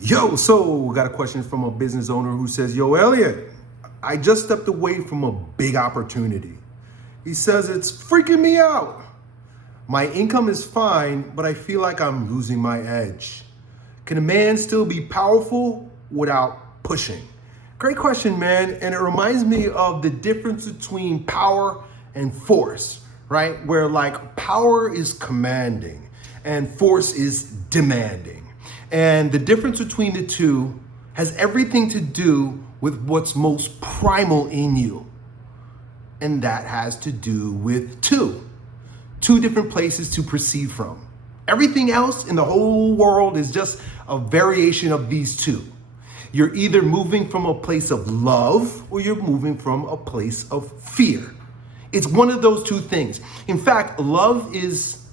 So got a question from a business owner who says, yo, Elliott, I just stepped away from a big opportunity. He says it's freaking me out. My income is fine, but I feel like I'm losing my edge. Can a man still be powerful without pushing? Great question, man. And it reminds me of the difference between power and force, right? Where like power is commanding and force is demanding. And the difference between the two has everything to do with what's most primal in you. And that has to do with two different places to perceive from. Everything else in the whole world is just a variation of these two. You're either moving from a place of love or you're moving from a place of fear. It's one of those two things. In fact, love is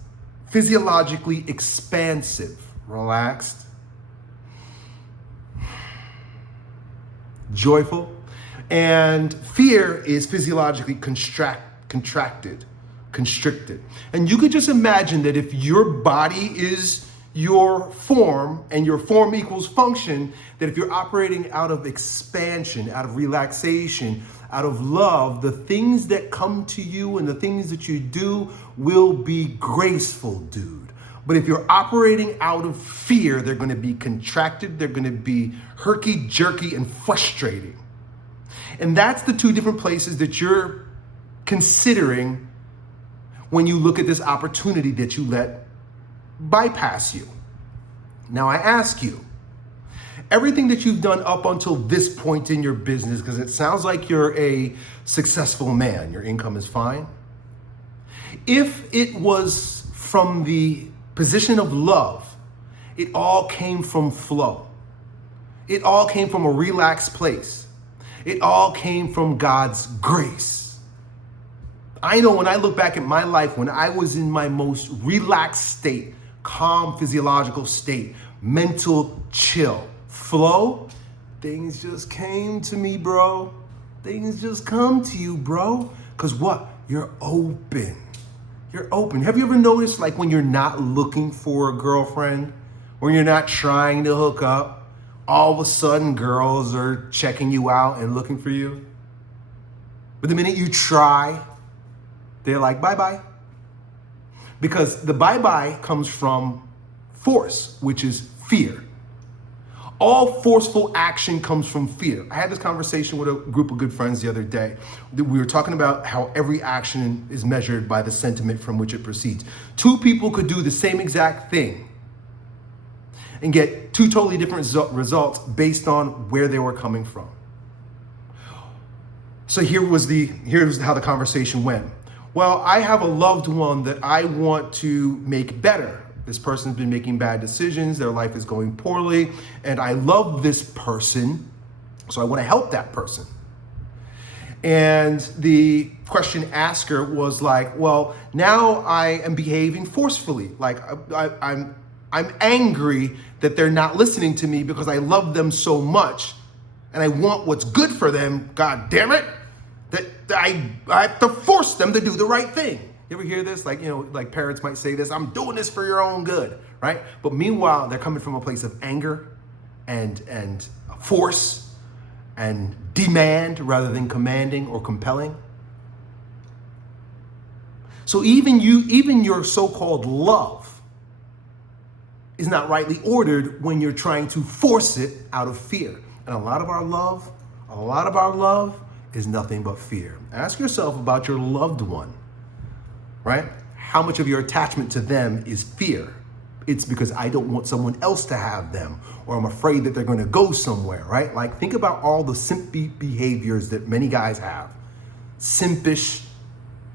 physiologically expansive, relaxed, joyful, and fear is physiologically contracted, constricted. And you could just imagine that if your body is your form and your form equals function, that if you're operating out of expansion, out of relaxation, out of love, the things that come to you and the things that you do will be graceful, dude. But if you're operating out of fear, they're going to be contracted, they're going to be herky-jerky and frustrating. And that's the two different places that you're considering when you look at this opportunity that you let bypass you. Now I ask you, everything that you've done up until this point in your business, because it sounds like you're a successful man, your income is fine. If it was from the position of love, it all came from flow. It all came from a relaxed place. It all came from God's grace. I know when I look back at my life, when I was in my most relaxed state, calm physiological state, mental chill, flow, things just came to me, bro. Things just come to you, bro. Because what? You're open. You're open. Have you ever noticed, like, when you're not looking for a girlfriend, when you're not trying to hook up, all of a sudden girls are checking you out and looking for you? But the minute you try, they're like, bye-bye. Because the bye-bye comes from force, which is fear. All forceful action comes from fear. I had this conversation with a group of good friends the other day. We were talking about how every action is measured by the sentiment from which it proceeds. Two people could do the same exact thing and get two totally different results based on where they were coming from. So here's how the conversation went. Well, I have a loved one that I want to make better. This person's been making bad decisions, their life is going poorly, and I love this person, so I want to help that person. And the question asker was like, well, now I am behaving forcefully. Like I'm angry that they're not listening to me because I love them so much and I want what's good for them, God damn it, that I have to force them to do the right thing. You ever hear this? Like, like parents might say this, I'm doing this for your own good, right? But meanwhile, they're coming from a place of anger and force and demand rather than commanding or compelling. So even your so-called love is not rightly ordered when you're trying to force it out of fear. And a lot of our love is nothing but fear. Ask yourself about your loved one. Right? How much of your attachment to them is fear? It's because I don't want someone else to have them, or I'm afraid that they're going to go somewhere, right? Like, think about all the simpy behaviors that many guys have. Simpish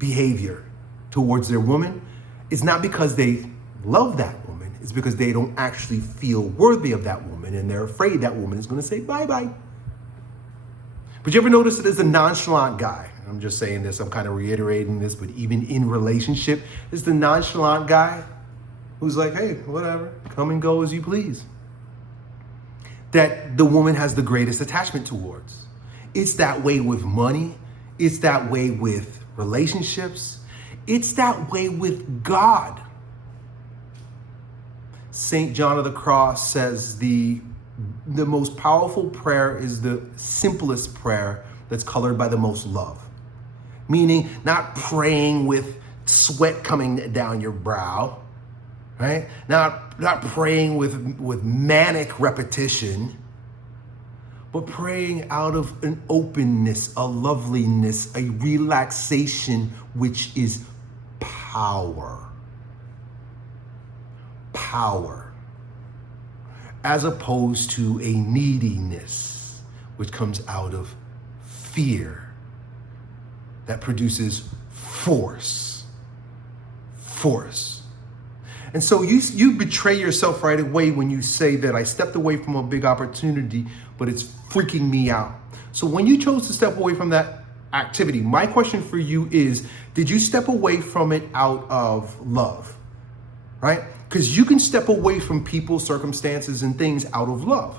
behavior towards their woman. It's not because they love that woman. It's because they don't actually feel worthy of that woman, and they're afraid that woman is going to say bye-bye. But you ever notice that there's a nonchalant guy? I'm just saying this, I'm kind of reiterating this, but even in relationship, it's the nonchalant guy who's like, hey, whatever, come and go as you please. That the woman has the greatest attachment towards. It's that way with money. It's that way with relationships. It's that way with God. St. John of the Cross says the the most powerful prayer is the simplest prayer that's colored by the most love. Meaning not praying with sweat coming down your brow, right? Not praying with manic repetition, but praying out of an openness, a loveliness, a relaxation, which is power. Power. As opposed to a neediness, which comes out of fear, that produces force. Force. And so you betray yourself right away when you say that I stepped away from a big opportunity, but it's freaking me out. So when you chose to step away from that activity, my question for you is, did you step away from it out of love? Right? Because you can step away from people, circumstances, and things out of love.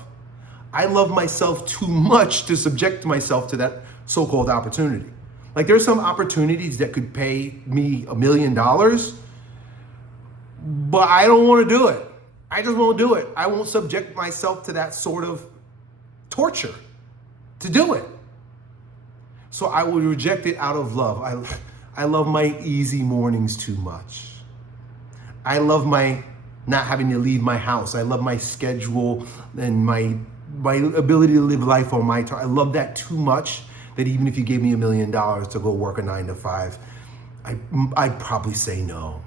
I love myself too much to subject myself to that so-called opportunity. Like there's some opportunities that could pay me $1 million, but I don't want to do it. I just won't do it. I won't subject myself to that sort of torture to do it. So I would reject it out of love. I love my easy mornings too much. I love my not having to leave my house. I love my schedule and my ability to live life on my time. I love that too much that even if you gave me $1 million to go work a 9 to 5, I'd probably say no.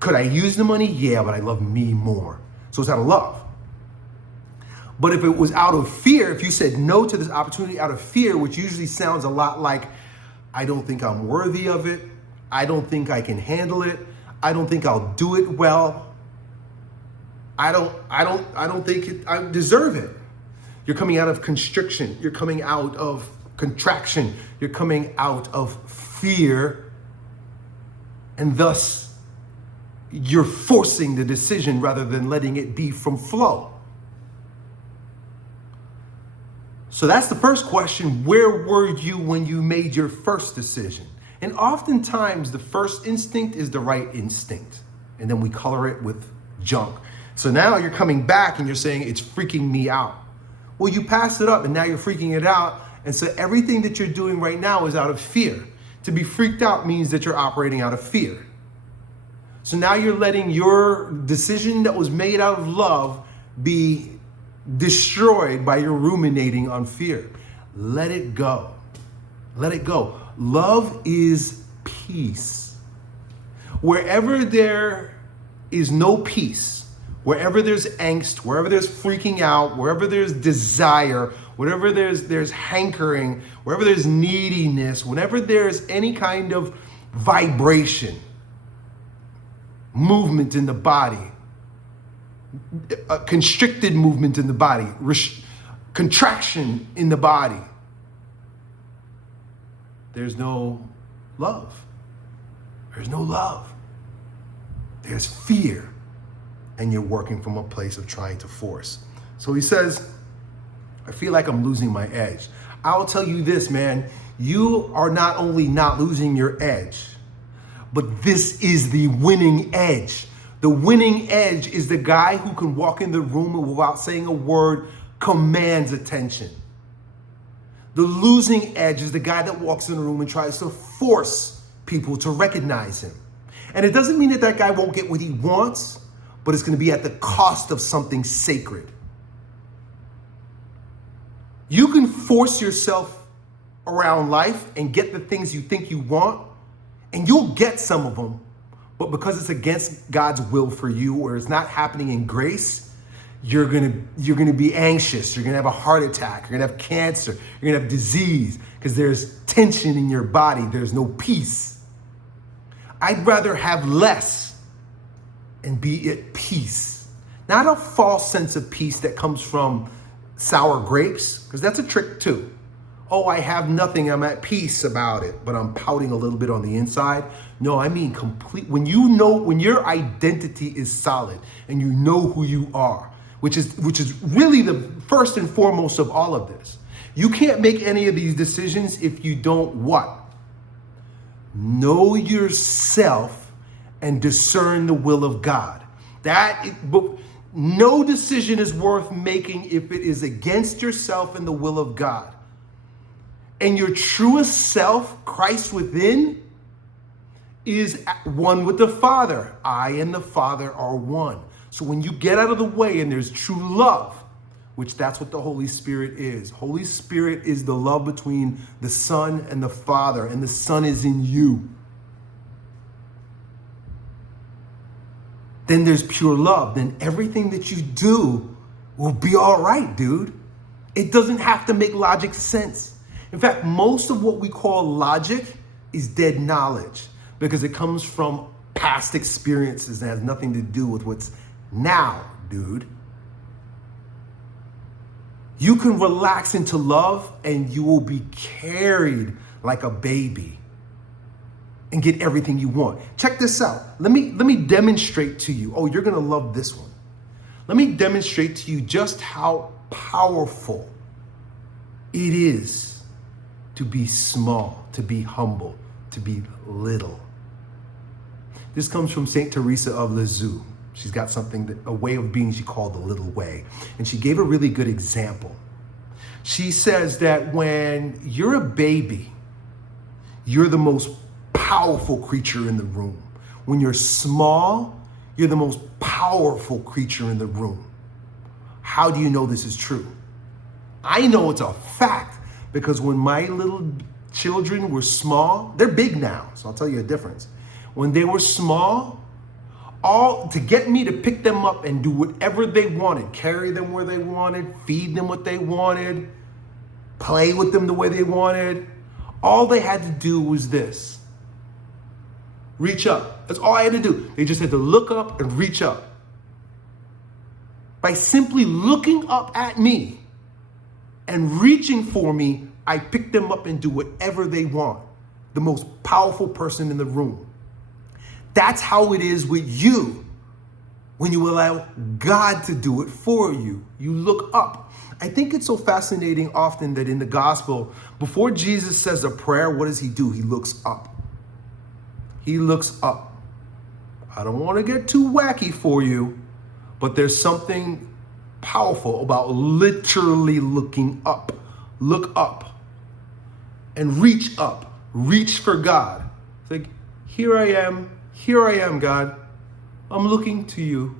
Could I use the money? Yeah, but I love me more. So it's out of love. But if it was out of fear, if you said no to this opportunity out of fear, which usually sounds a lot like, I don't think I'm worthy of it. I don't think I can handle it. I don't think I'll do it well. I don't think I deserve it. You're coming out of constriction. You're coming out of contraction. You're coming out of fear. And thus, you're forcing the decision rather than letting it be from flow. So that's the first question. Where were you when you made your first decision? And oftentimes the first instinct is the right instinct. And then we color it with junk. So now you're coming back and you're saying it's freaking me out. Well, you passed it up and now you're freaking it out. And so everything that you're doing right now is out of fear. To be freaked out means that you're operating out of fear. So now you're letting your decision that was made out of love be destroyed by your ruminating on fear. Let it go. Let it go. Love is peace. Wherever there is no peace, wherever there's angst, wherever there's freaking out, wherever there's desire, wherever there's hankering, wherever there's neediness, whenever there's any kind of vibration, movement in the body, a constricted movement in the body, contraction in the body, there's no love. There's no love. There's fear. And you're working from a place of trying to force. So he says, I feel like I'm losing my edge. I'll tell you this, man. You are not only not losing your edge, but this is the winning edge. The winning edge is the guy who can walk in the room and without saying a word commands attention. The losing edge is the guy that walks in the room and tries to force people to recognize him. And it doesn't mean that that guy won't get what he wants, but it's going to be at the cost of something sacred. You can force yourself around life and get the things you think you want, and you'll get some of them, but because it's against God's will for you or it's not happening in grace, you're gonna be anxious. You're gonna have a heart attack. You're gonna have cancer. You're gonna have disease because there's tension in your body. There's no peace. I'd rather have less and be at peace. Not a false sense of peace that comes from sour grapes, because that's a trick too. Oh, I have nothing. I'm at peace about it, but I'm pouting a little bit on the inside. No, I mean complete. When your identity is solid and you know who you are, which is really the first and foremost of all of this. You can't make any of these decisions if you don't what? Know yourself and discern the will of God. no decision is worth making if it is against yourself and the will of God. And your truest self, Christ within, is one with the Father. I and the Father are one. So when you get out of the way and there's true love, which that's what the Holy Spirit is. Holy Spirit is the love between the Son and the Father, and the Son is in you. Then there's pure love. Then everything that you do will be all right, dude. It doesn't have to make logic sense. In fact, most of what we call logic is dead knowledge because it comes from past experiences and has nothing to do with what's now, dude. You can relax into love and you will be carried like a baby and get everything you want. Check this out. Let me demonstrate to you. Oh, you're going to love this one. Let me demonstrate to you just how powerful it is to be small, to be humble, to be little. This comes from Saint Teresa of Lisieux. She's got a way of being she called the little way. And she gave a really good example. She says that when you're a baby, you're the most powerful creature in the room. When you're small, you're the most powerful creature in the room. How do you know this is true? I know it's a fact because when my little children were small, they're big now, so I'll tell you a difference. When they were small, to get me to pick them up and do whatever they wanted, carry them where they wanted, feed them what they wanted, play with them the way they wanted, all they had to do was this. Reach up. That's all I had to do. They just had to look up and reach up. By simply looking up at me and reaching for me, I pick them up and do whatever they want. The most powerful person in the room. That's how it is with you when you allow God to do it for you. You look up. I think it's so fascinating often that in the gospel, before Jesus says a prayer, what does he do? He looks up. He looks up. I don't want to get too wacky for you, but there's something powerful about literally looking up. Look up and reach up. Reach for God. It's like, here I am. Here I am, God. I'm looking to you.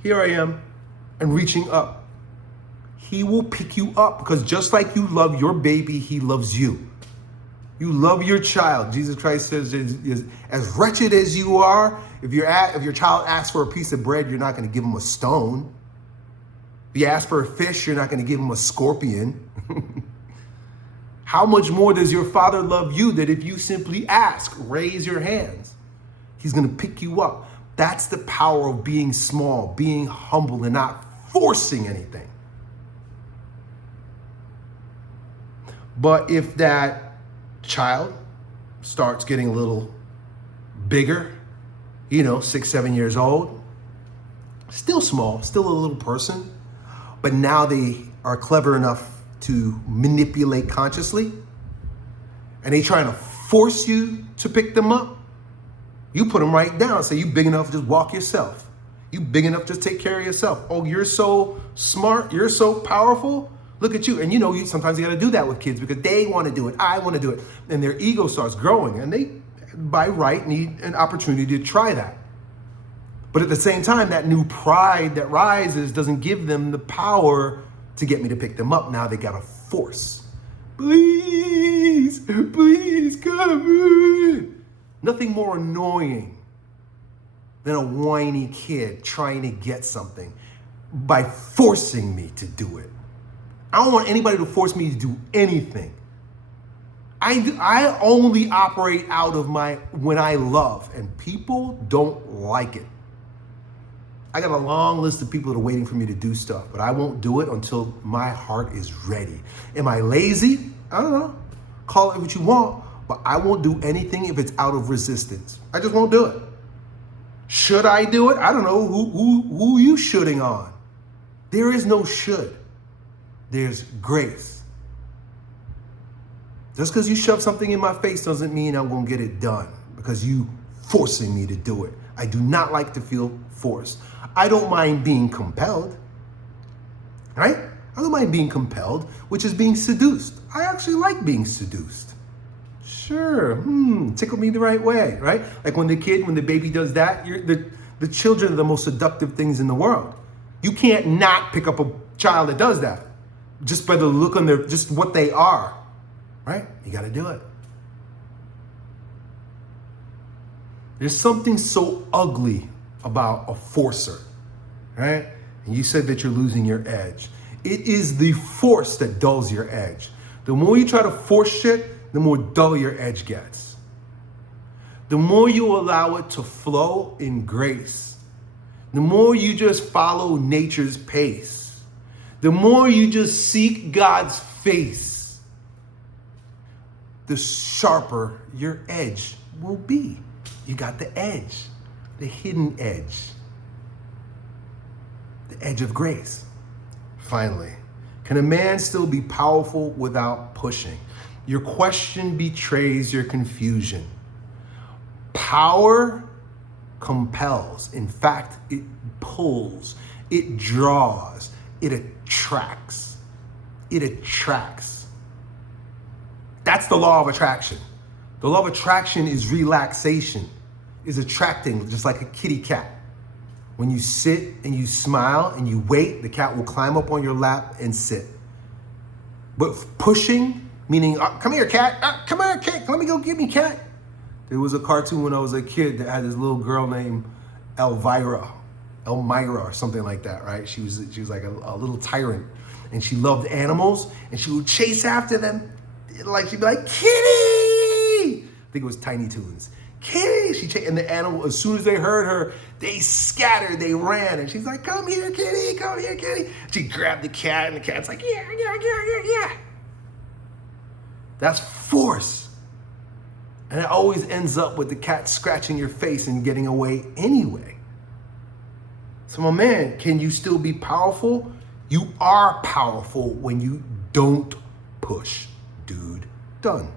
Here I am and reaching up. He will pick you up because just like you love your baby, he loves you. You love your child. Jesus Christ says, as wretched as you are, if your child asks for a piece of bread, you're not going to give him a stone. If you ask for a fish, you're not going to give him a scorpion. How much more does your Father love you that if you simply ask, raise your hands, he's going to pick you up. That's the power of being small, being humble, and not forcing anything. But if that child starts getting a little bigger, 6, 7 years old, still small, still a little person, but now they are clever enough to manipulate consciously, and they trying to force you to pick them up, you put them right down. Say, you big enough, just walk yourself. You big enough, just take care of yourself. Oh, you're so smart, you're so powerful. Look at you. And sometimes you got to do that with kids because they want to do it. I want to do it. And their ego starts growing and they, by right, need an opportunity to try that. But at the same time, that new pride that rises doesn't give them the power to get me to pick them up. Now they got to force. Please come. Nothing more annoying than a whiny kid trying to get something by forcing me to do it. I don't want anybody to force me to do anything. I only operate out of when I love, and people don't like it. I got a long list of people that are waiting for me to do stuff, but I won't do it until my heart is ready. Am I lazy? I don't know. Call it what you want, but I won't do anything if it's out of resistance. I just won't do it. Should I do it? I don't know. Who you shoulding on? There is no should. There's grace. Just because you shove something in my face doesn't mean I'm going to get it done because you forcing me to do it. I do not like to feel forced. I don't mind being compelled, right? I don't mind being compelled, which is being seduced. I actually like being seduced. Sure, tickle me the right way, right? Like when the baby does that, the children are the most seductive things in the world. You can't not pick up a child that does that just by the look on their, just what they are, right? You got to do it. There's something so ugly about a forcer, right? And you said that you're losing your edge. It is the force that dulls your edge. The more you try to force shit, the more dull your edge gets. The more you allow it to flow in grace, the more you just follow nature's pace, the more you just seek God's face, the sharper your edge will be. You got the edge, the hidden edge, the edge of grace. Finally, can a man still be powerful without pushing? Your question betrays your confusion. Power compels. In fact, it pulls, it draws, it attracts. It attracts. That's the law of attraction. The law of attraction is relaxation, is attracting, just like a kitty cat. When you sit and you smile and you wait, the cat will climb up on your lap and sit. But pushing, meaning, come here, cat. Come here, cat. Let me go get me, cat. There was a cartoon when I was a kid that had this little girl named Elmira or something like that, right? She was like a little tyrant, and she loved animals, and she would chase after them. Like she'd be like, kitty! I think it was Tiny Toons. Kitty! And the animal, as soon as they heard her, they scattered, they ran. And she's like, come here, kitty, come here, kitty. She grabbed the cat, and the cat's like, yeah. That's force. And it always ends up with the cat scratching your face and getting away anyway. So my man, can you still be powerful? You are powerful when you don't push, dude. Done.